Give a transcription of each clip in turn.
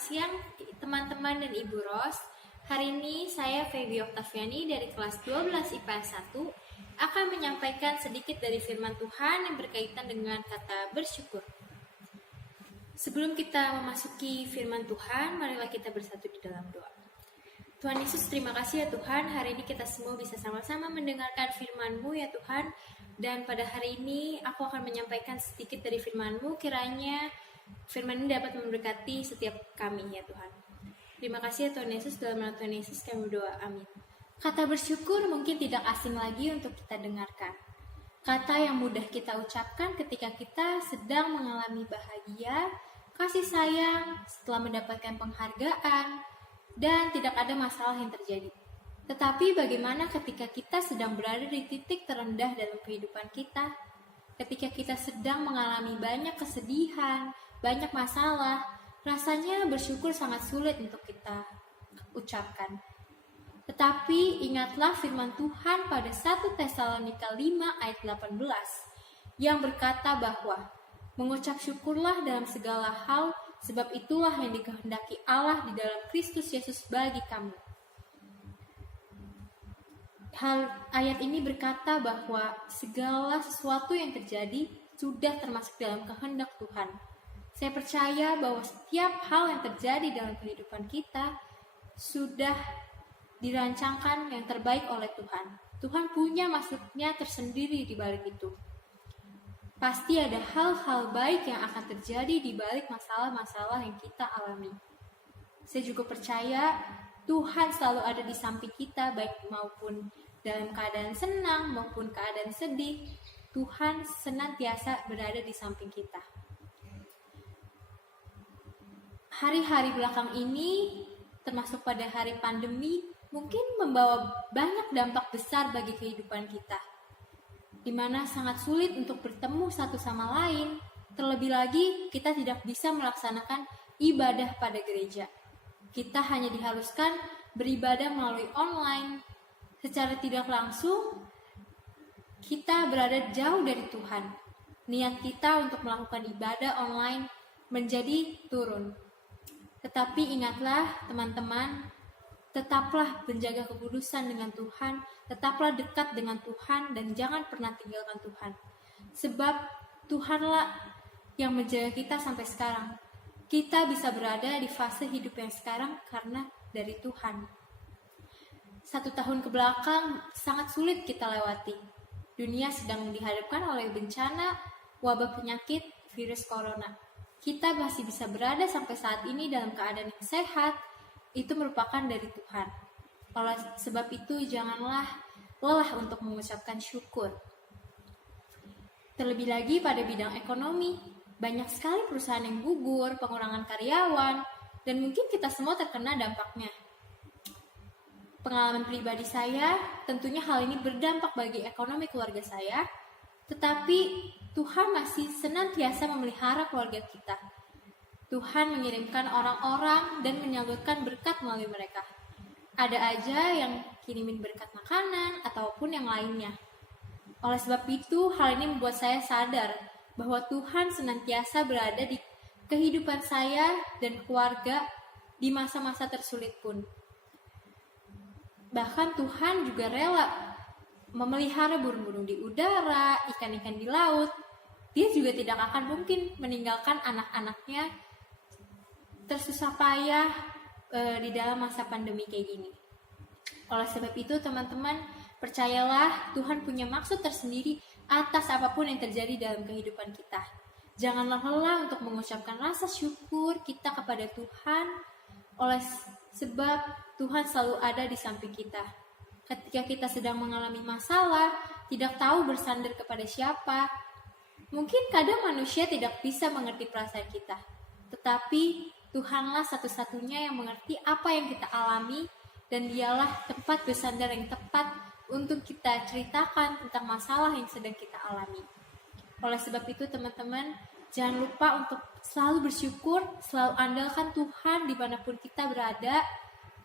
siang teman-teman dan Ibu Ros. Hari ini saya Feby Oktaviani dari kelas 12 IPS 1 akan menyampaikan sedikit dari firman Tuhan yang berkaitan dengan kata bersyukur. Sebelum kita memasuki firman Tuhan, marilah kita bersatu di dalam doa. Tuhan Yesus, terima kasih ya Tuhan, hari ini kita semua bisa sama-sama mendengarkan firman-Mu ya Tuhan. Dan pada hari ini aku akan menyampaikan sedikit dari firman-Mu, kiranya firman ini dapat memberkati setiap kami ya Tuhan. Terima kasih ya Tuhan Yesus, dalam nama Tuhan Yesus kami berdoa, amin. Kata bersyukur mungkin tidak asing lagi untuk kita dengarkan. Kata yang mudah kita ucapkan ketika kita sedang mengalami bahagia, kasih sayang, setelah mendapatkan penghargaan, dan tidak ada masalah yang terjadi. Tetapi bagaimana ketika kita sedang berada di titik terendah dalam kehidupan kita? Ketika kita sedang mengalami banyak kesedihan, banyak masalah, rasanya bersyukur sangat sulit untuk kita ucapkan. Tetapi ingatlah firman Tuhan pada 1 Tesalonika 5 ayat 18 yang berkata bahwa mengucap syukurlah dalam segala hal, sebab itulah yang dikehendaki Allah di dalam Kristus Yesus bagi kamu. Ayat ini berkata bahwa segala sesuatu yang terjadi sudah termasuk dalam kehendak Tuhan. Saya percaya bahwa setiap hal yang terjadi dalam kehidupan kita sudah dirancangkan yang terbaik oleh Tuhan. Tuhan punya maksudnya tersendiri di balik itu. Pasti ada hal-hal baik yang akan terjadi di balik masalah-masalah yang kita alami. Saya juga percaya Tuhan selalu ada di samping kita, baik maupun dalam keadaan senang maupun keadaan sedih. Tuhan senantiasa berada di samping kita. Hari-hari belakang ini, termasuk pada hari pandemi, mungkin membawa banyak dampak besar bagi kehidupan kita, di mana sangat sulit untuk bertemu satu sama lain. Terlebih lagi, kita tidak bisa melaksanakan ibadah pada gereja. Kita hanya diharuskan beribadah melalui online. Secara tidak langsung, kita berada jauh dari Tuhan. Niat kita untuk melakukan ibadah online menjadi turun. Tetapi ingatlah teman-teman, tetaplah menjaga kekudusan dengan Tuhan, tetaplah dekat dengan Tuhan, dan jangan pernah tinggalkan Tuhan. Sebab Tuhanlah yang menjaga kita sampai sekarang. Kita bisa berada di fase hidup yang sekarang karena dari Tuhan. 1 tahun kebelakang sangat sulit kita lewati. Dunia sedang dihadapkan oleh bencana, wabah penyakit, virus corona. Kita masih bisa berada sampai saat ini dalam keadaan yang sehat, itu merupakan dari Tuhan. Oleh sebab itu, janganlah lelah untuk mengucapkan syukur. Terlebih lagi pada bidang ekonomi, banyak sekali perusahaan yang gugur, pengurangan karyawan, dan mungkin kita semua terkena dampaknya. Pengalaman pribadi saya, tentunya hal ini berdampak bagi ekonomi keluarga saya, tetapi Tuhan masih senantiasa memelihara keluarga kita. Tuhan mengirimkan orang-orang dan menyalurkan berkat melalui mereka. Ada aja yang kirimin berkat makanan ataupun yang lainnya. Oleh sebab itu, hal ini membuat saya sadar bahwa Tuhan senantiasa berada di kehidupan saya dan keluarga di masa-masa tersulit pun. Bahkan Tuhan juga rela memelihara burung-burung di udara, ikan-ikan di laut. Dia juga tidak akan mungkin meninggalkan anak-anaknya tersusah payah di dalam masa pandemi kayak gini. Oleh sebab itu teman-teman, percayalah Tuhan punya maksud tersendiri atas apapun yang terjadi dalam kehidupan kita. Janganlah lelah untuk mengucapkan rasa syukur kita kepada Tuhan, oleh sebab Tuhan selalu ada di samping kita. Ketika kita sedang mengalami masalah, tidak tahu bersandar kepada siapa, mungkin kadang manusia tidak bisa mengerti perasaan kita. Tetapi Tuhanlah satu-satunya yang mengerti apa yang kita alami, dan dialah tempat bersandar yang tepat untuk kita ceritakan tentang masalah yang sedang kita alami. Oleh sebab itu teman-teman, jangan lupa untuk selalu bersyukur, selalu andalkan Tuhan dimanapun kita berada,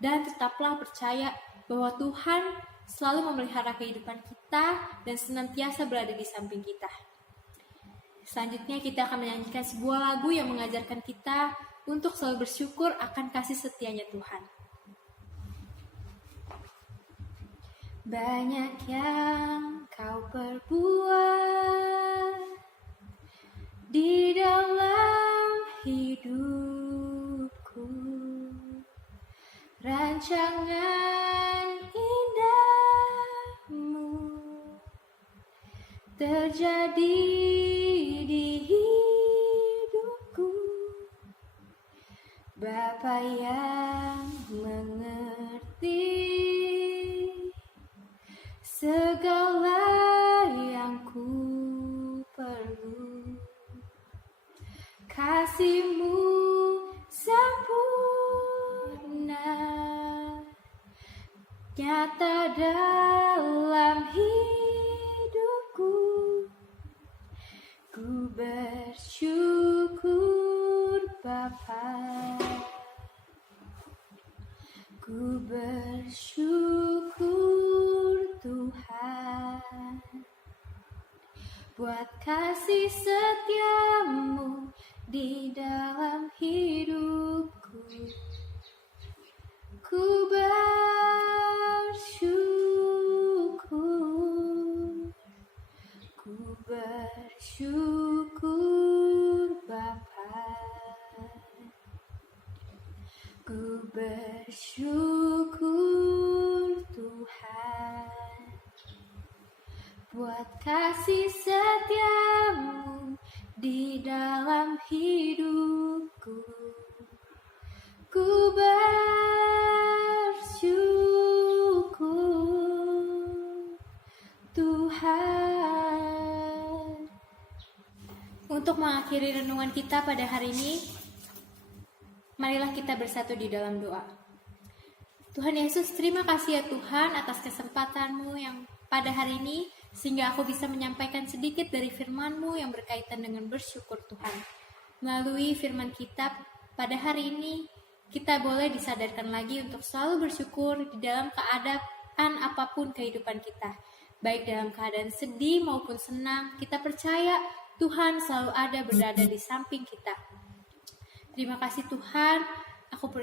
dan tetaplah percaya bahwa Tuhan selalu memelihara kehidupan kita dan senantiasa berada di samping kita. Selanjutnya kita akan menyanyikan sebuah lagu yang mengajarkan kita untuk selalu bersyukur akan kasih setianya Tuhan. Banyak yang kau perbuat di dalam hidupku, rancangan indahmu terjadi di hidupku. Bapa yang mengerti segala yang ku perlu, kasih-Mu sempurna nyata dalam hidupku. Ku bersyukur Bapa, ku bersyukur Tuhan, buat kasih setiamu di dalam hidupku. Ku bersyukur, ku bersyukur Bapa, ku bersyukur Tuhan, buat kasih setiamu di dalam hidupku. Ku bersyukur Tuhan. Untuk mengakhiri renungan kita pada hari ini, marilah kita bersatu di dalam doa. Tuhan Yesus, terima kasih ya Tuhan atas kesempatan-Mu yang pada hari ini, sehingga aku bisa menyampaikan sedikit dari firman-Mu yang berkaitan dengan bersyukur Tuhan. Melalui firman kita pada hari ini, kita boleh disadarkan lagi untuk selalu bersyukur di dalam keadaan apapun kehidupan kita. Baik dalam keadaan sedih maupun senang, kita percaya Tuhan selalu ada berada di samping kita. Terima kasih Tuhan,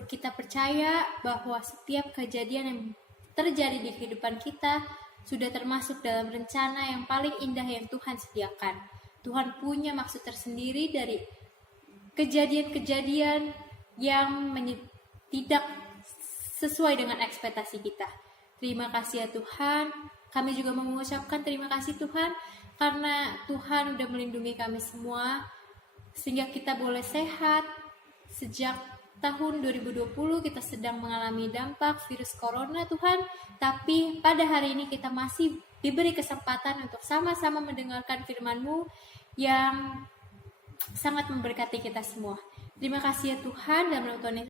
kita percaya bahwa setiap kejadian yang terjadi di kehidupan kita sudah termasuk dalam rencana yang paling indah yang Tuhan sediakan. Tuhan punya maksud tersendiri dari kejadian-kejadian yang tidak sesuai dengan ekspektasi kita. Terima kasih ya Tuhan. Kami juga mengucapkan terima kasih Tuhan karena Tuhan sudah melindungi kami semua sehingga kita boleh sehat. Sejak tahun 2020 kita sedang mengalami dampak virus corona Tuhan, tapi pada hari ini kita masih diberi kesempatan untuk sama-sama mendengarkan firman-Mu yang sangat memberkati kita semua. Terima kasih ya Tuhan, dalam nama Tuhan